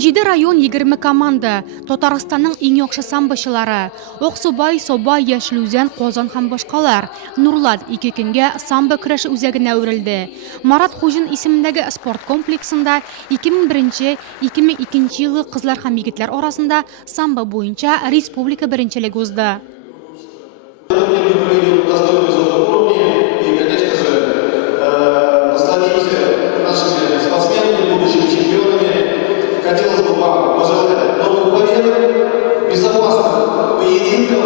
17 район 20 команда, Татарстанның иң яхшы самбочылары, Оксубай, Собай, Яшілузен, Қозан һәм башкалар. Нурлат 2 көнгә самбо көрәше үзәгенә үрелде. Марат Хужин исемендәге спорт комплексында 2001-2002 елы кызлар һәм егетләр арасында самбо буенча республика беренчелеге узды. Хотелось бы вам пожелать новых побед, безопасных поединков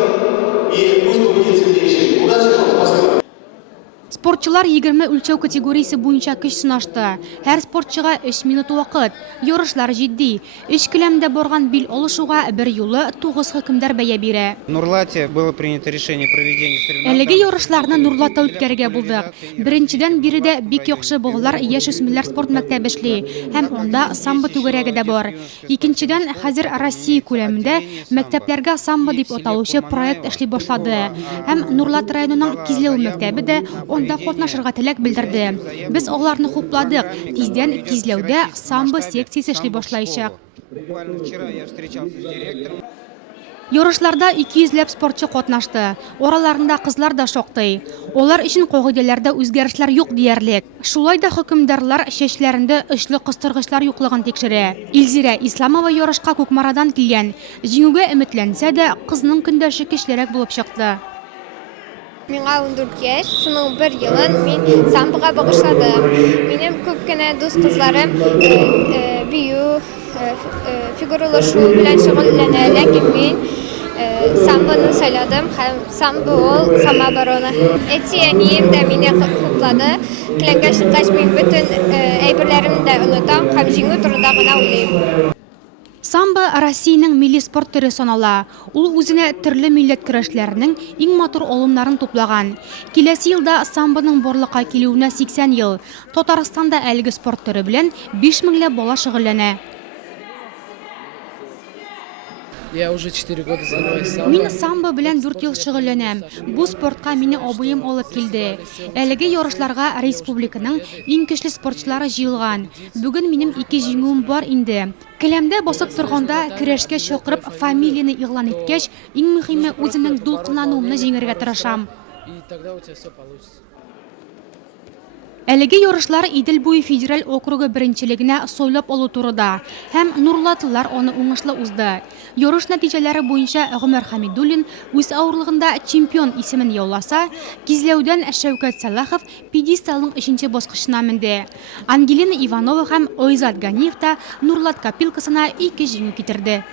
и пусть победит сильнейший. Удачи вам, спасибо. Спортчылар 20 өлчәү категориясе буенча көч сынашты. Һәр спортчыга 3 минут вакыт. Ярышлар җитди. Эш келәмдә барган бил алышуга бер юлы 9 хөкемдар бәя бирә. Нурлате было принято решение проведения соревнований. Әлеге ярышларны Нурлатта үткәрергә булдык. Беренчедән биредә бик яхшы балалар яшүсмерләр спорт мәктәбе эшли, һәм анда самбо түгәрәге дә бар. Икенчедән хәзер Россия күләмендә мәктәпләргә самбо дип аталучы проект эшли башлады. Һәм Нурлат районының Кизләү мәктәбе дә онда катнашырга теләк белдерде. Без аларны хупладык. Тиздән Кизләүдә самбо секциясе эшли башлаячак. Буквально вчера я встречался с директором. Ярышларда 200 спортчы катнашты. Ораларында кызлар да шактый. Олар өчен кагыйдәләрдә үзгәрешләр юк диярлек. Шулай да хөкемдарлар чәчләрендә очлы кыстыргычлар юклыгын тикшерә. Илзирә Исламова ярышка Кукмарадан килгән. Җиңүгә өметләнсә дә, кызның көндәше көчлерәк булып чыкты. Миңа 14 яшь, шуның бер елын мин самбога багышладым. Минем күп кенә дус кызларым бию, фигуралашу белән шөгыльләнә, ләкин мин самбоны сайладым һәм самбо ул самооборона. Әтиәнием дә мине хуплады. Келәмгә чыккач мин бөтен әйберләремне дә онытам һәм җиңү турында гына уйлыйм. Самбо Россиянең милли спорт төре санала. Ул үзенә төрле милләт көрәшләренең иң матур алымнарын туплаган. Киләсе елда самбоның барлыкка килүенә 80 ел. Татарстанда әлеге спорт төре белән 5000 бала шөгыльләнә. Я уже 4 года занимаюсь самбо. Мин самбо белән 4 ел шөгыльләнәм. Бу спортка мине абыем алып килде. Әлеге ярышларга республиканың иң көчле спортчылары җыелган. Бүген минем 2 җиңүем бар инде. Келәмдә басып торганда көрәшкә чакырып фамилияны игълан иткәч, иң мөһиме үземнең дулкынлануымны җиңәргә тырышам. И тогда у тебя все получится. Әлеге ярышлар Идел буе федераль округы беренчелегенә сойлап алу турыда, һәм Нурлатлылар аны уңышлы узды. Ярыш нәтиҗәләре буенча Гомәр Хәмидуллин үз авырлыгында чемпион исемен яуласа, Кизләүдән Шәүкәт Салахов пьедесталның 3нче баскычына менде. Ангелина Иванова һәм Ойзат Ганиев та Нурлат копилкасына 2 җиңү китерде.